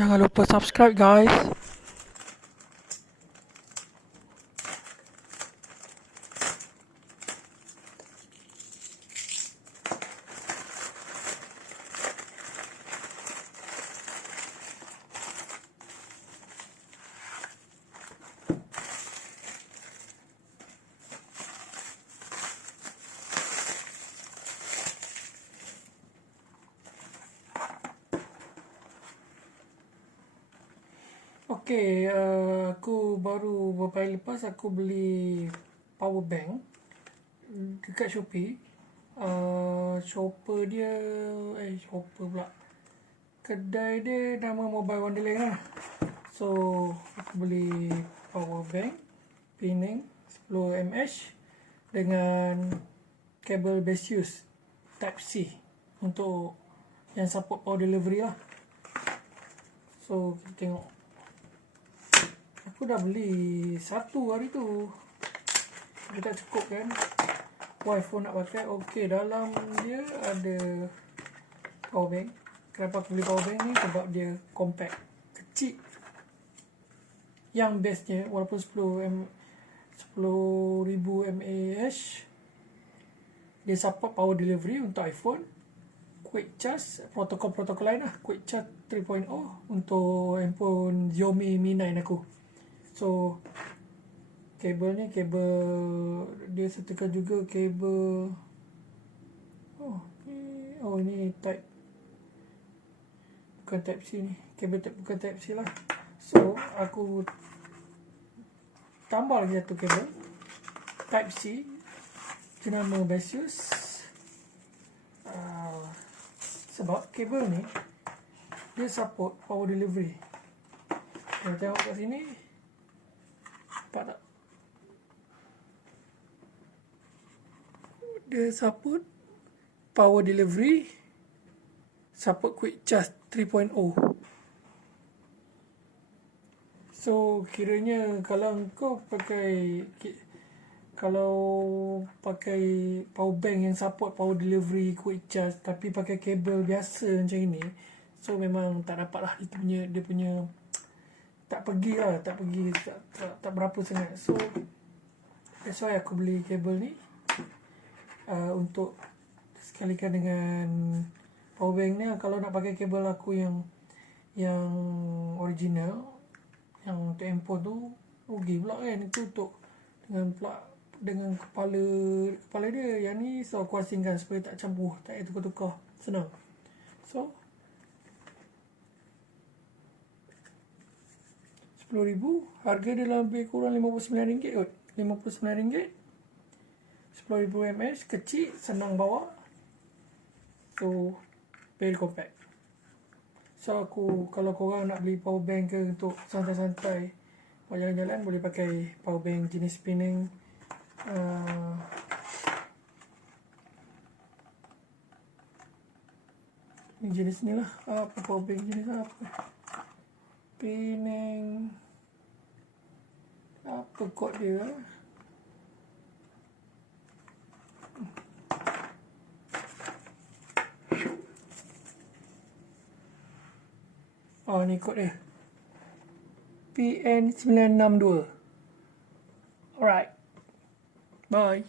Jangan lupa subscribe guys. Okay, aku baru beberapa hari lepas aku beli power bank dekat Shopee. Shopper dia, shopper pula. Kedai dia nama Mobile Wonderland lah. So, aku beli power bank Penang 10mAh dengan kabel best use Type C untuk yang support power delivery lah. So, kita tengok. Aku dah beli satu hari tu. Dia tak cukup kan. Wife pun nak pakai. Okey, dalam dia ada power bank. Kenapa aku beli power bank ni? Sebab dia compact, kecil. Yang bestnya, walaupun 10,000 mAh, dia support power delivery untuk iPhone, quick charge, protokol-protokol lain lah, quick charge 3.0 untuk handphone Xiaomi Mi 9 aku. So, kabel ni, kabel dia sertakan juga kabel. Oh, ni type, bukan type C ni, kabel bukan type C lah. So, aku tambah lagi satu kabel type C jenama best use. Sebab kabel ni dia support power delivery. Kita tengok kat sini, nampak tak? Dia support power delivery, support quick charge 3.0. So, kiranya kalau kau pakai power bank yang support power delivery, quick charge, tapi pakai kabel biasa macam ini, so memang tak dapat lah dia punya tak pergi, tak berapa sangat. So, that's why aku beli kabel ni, untuk sekalikan dengan power bank ni. Kalau nak pakai kabel aku yang original, yang untuk handphone tu, rugi pula kan. Itu untuk dengan kepala dia. Yang ni so aku asingkan supaya tak campur, tak payah tukar-tukar, senang. So, 10,000, harga dia lebih kurang RM59 kot. RM59, 10,000 mAh, kecil, senang bawa. So, very compact. So, kalau korang nak beli power bank ke untuk santai-santai buat jalan-jalan, boleh pakai power bank jenis Penang. Ni jenis ni lah. Apa power bank jenis apa? Penang. Apa kod dia? Oh, ni kod dia. PN962. Alright. Bye.